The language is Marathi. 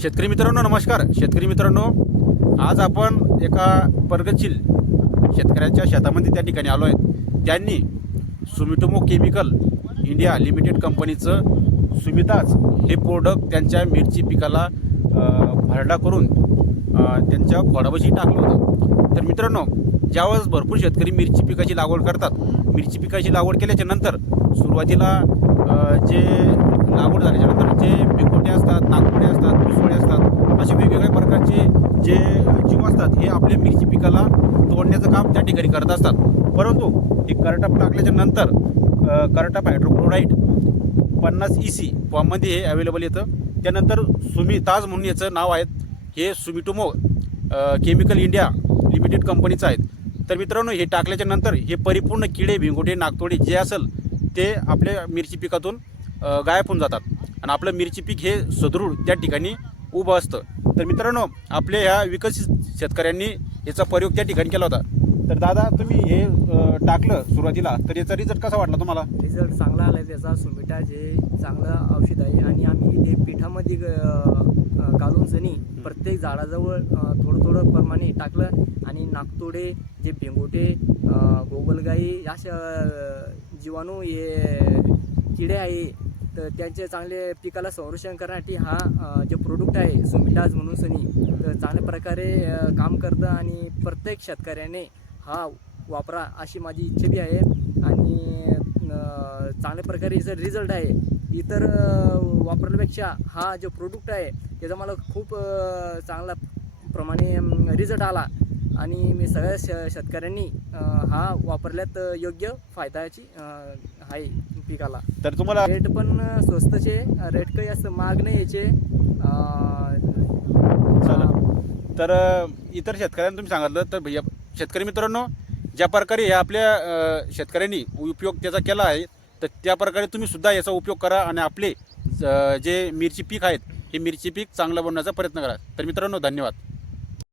शेतकरी मित्रांनो नमस्कार. शेतकरी मित्रांनो, आज आपण एका प्रगतशील शेतकऱ्याच्या शेतामध्ये त्या ठिकाणी आलो आहे. त्यांनी सुमिटोमो केमिकल इंडिया लिमिटेड कंपनीचं सुमिताज हे प्रोडक्ट त्यांच्या मिरची पिकाला भरडा करून त्यांच्या खोडापाशी टाकलं होतं. तर मित्रांनो, ज्यावेळेस भरपूर शेतकरी मिरची पिकाची लागवड करतात, मिरची पिकाची लागवड केल्याच्या नंतर सुरुवातीला जे लागवड झाल्याच्या नंतर जे बिकोटे असतात, नागपुडे असतात, पिसोळे असतात, असे वेगवेगळ्या प्रकारचे जे जीव असतात हे आपल्या मिरची पिकाला तोडण्याचं काम त्या ठिकाणी करत असतात. परंतु हे करटप टाकल्याच्या नंतर करटप हायड्रोक्लोराईड 50 EC फॉर्ममध्ये हे अवेलेबल येतं. त्यानंतर सुमिताज म्हणून याचं नाव आहे. हे सुमिटोमो केमिकल इंडिया लिमिटेड कंपनीचं आहे. तर मित्रांनो, हे टाकल्याच्या नंतर हे परिपूर्ण किडे, भिंगोटे, नागतोडे जे असेल ते आपल्या मिरची पिकातून गायब होऊन जातात आणि आपलं मिरची पीक हे सदृढ त्या ठिकाणी उभं असतं. तर मित्रांनो, आपल्या ह्या विकसित शेतकऱ्यांनी याचा प्रयोग त्या ठिकाणी केला होता. तर दादा, तुम्ही हे टाकलं सुरुवातीला, तर याचा रिझल्ट कसा वाटला तुम्हाला? रिझल्ट चांगला आला आहे त्याचा. सुमिटाज हे चांगलं औषध आहे आणि आम्ही ते पिठामध्ये घालून सनी प्रत्येक झाडाजवळ थोडं थोडं प्रमाणे टाकलं आणि नागतोडे, जे भिंगोटे, गोगलगाई अशा जीवाणू हे किडे आहे, तर त्यांचे चांगले पिकाला संरक्षण करण्यासाठी हा जे प्रोडक्ट आहे सुमिटाज म्हणून सनी, तर चांगल्या प्रकारे काम करतं आणि प्रत्येक शेतकऱ्याने हा वापरा अशी माझी इच्छा बी आहे. आणि चांगल्या प्रकारे याचा रिझल्ट आहे. इतर वापरल्यापेक्षा हा जो प्रोडक्ट आहे त्याचा मला खूप चांगला प्रमाणे रिझल्ट आला आणि मी सगळ्या शेतकऱ्यांनी हा वापरल्यात योग्य फायद्याची आहे पिकाला. तर तुम्हाला रेट पण स्वस्तचे, रेट काही असं महाग नाही याचे. तर इतर शेतकऱ्यांना तुम्ही सांगितलं, तर भैया शेतकरी मित्रांनो, ज्या प्रकारे हे आपल्या शेतकऱ्यांनी उपयोग त्याचा केला आहे, तर त्या प्रकारे तुम्ही सुद्धा याचा उपयोग करा आणि आपले जे मिरची पीक आहेत हे मिरची पीक चांगलं बनवण्याचा प्रयत्न करा. तर मित्रांनो, धन्यवाद.